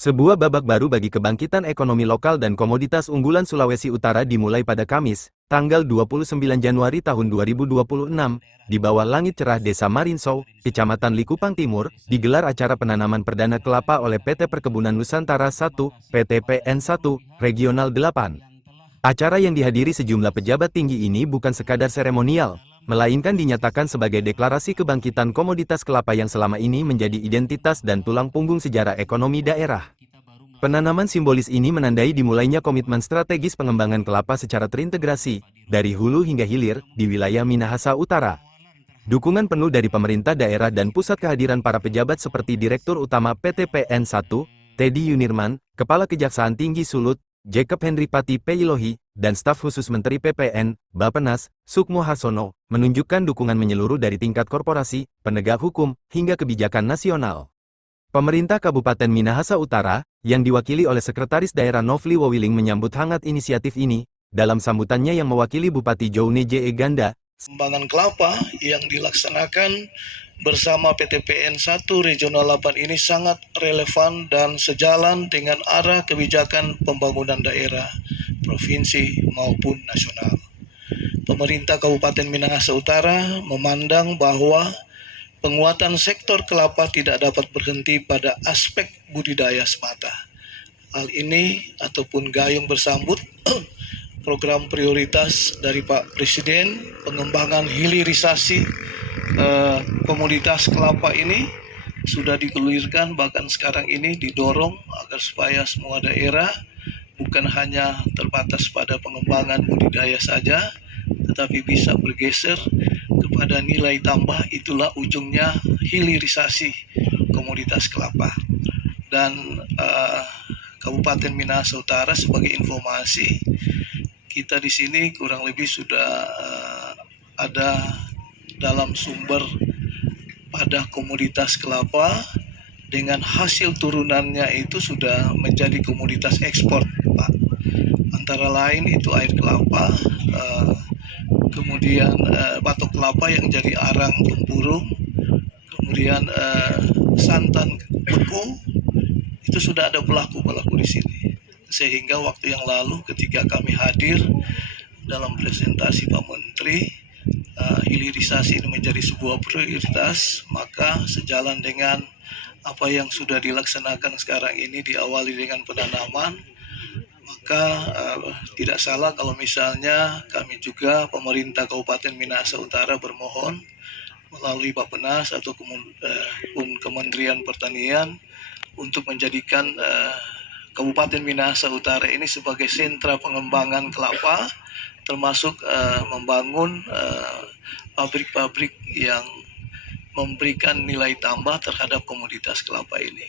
Sebuah babak baru bagi kebangkitan ekonomi lokal dan komoditas unggulan Sulawesi Utara dimulai pada Kamis, tanggal 29 Januari tahun 2026, di bawah langit cerah Desa Marinsau, Kecamatan Likupang Timur, digelar acara penanaman perdana kelapa oleh PT Perkebunan Nusantara 1, PT PN1, Regional 8. Acara yang dihadiri sejumlah pejabat tinggi ini bukan sekadar seremonial, melainkan dinyatakan sebagai deklarasi kebangkitan komoditas kelapa yang selama ini menjadi identitas dan tulang punggung sejarah ekonomi daerah. Penanaman simbolis ini menandai dimulainya komitmen strategis pengembangan kelapa secara terintegrasi, dari hulu hingga hilir, di wilayah Minahasa Utara. Dukungan penuh dari pemerintah daerah dan pusat kehadiran para pejabat seperti Direktur Utama PT PN1, Teddy Yunirman, Kepala Kejaksaan Tinggi Sulut, Jacob Henry Pati Peilohi, dan staf khusus Menteri PPN, Bappenas, Sukmo Harsono, menunjukkan dukungan menyeluruh dari tingkat korporasi, penegak hukum, hingga kebijakan nasional. Pemerintah Kabupaten Minahasa Utara, yang diwakili oleh Sekretaris Daerah Novli Wawiling menyambut hangat inisiatif ini. Dalam sambutannya yang mewakili Bupati Joune J.E. Ganda, pengembangan kelapa yang dilaksanakan bersama PT PN1 Regional 8 ini sangat relevan dan sejalan dengan arah kebijakan pembangunan daerah, provinsi maupun nasional. Pemerintah Kabupaten Minahasa Utara memandang bahwa penguatan sektor kelapa tidak dapat berhenti pada aspek budidaya semata. Hal ini ataupun gayung bersambut program prioritas dari Pak Presiden, pengembangan hilirisasi komoditas kelapa ini sudah digulirkan, bahkan sekarang ini didorong agar supaya semua daerah bukan hanya terbatas pada pengembangan budidaya saja, tetapi bisa bergeser kepada nilai tambah. Itulah ujungnya hilirisasi komoditas kelapa. Dan Kabupaten Minahasa Utara, sebagai informasi, kita di sini kurang lebih sudah ada dalam sumber pada komoditas kelapa dengan hasil turunannya itu sudah menjadi komoditas ekspor, Pak. Antara lain itu air kelapa, kemudian batok kelapa yang jadi arang tempurung, kemudian santan beku, itu sudah ada pelaku-pelaku di sini. Sehingga waktu yang lalu ketika kami hadir dalam presentasi Pak Menteri, hilirisasi ini menjadi sebuah prioritas, maka sejalan dengan apa yang sudah dilaksanakan sekarang ini diawali dengan penanaman, maka tidak salah kalau misalnya kami juga pemerintah Kabupaten Minahasa Utara bermohon melalui Bappenas atau Kementerian Pertanian untuk menjadikan Kabupaten Minahasa Utara ini sebagai sentra pengembangan kelapa, termasuk membangun pabrik-pabrik yang memberikan nilai tambah terhadap komoditas kelapa ini.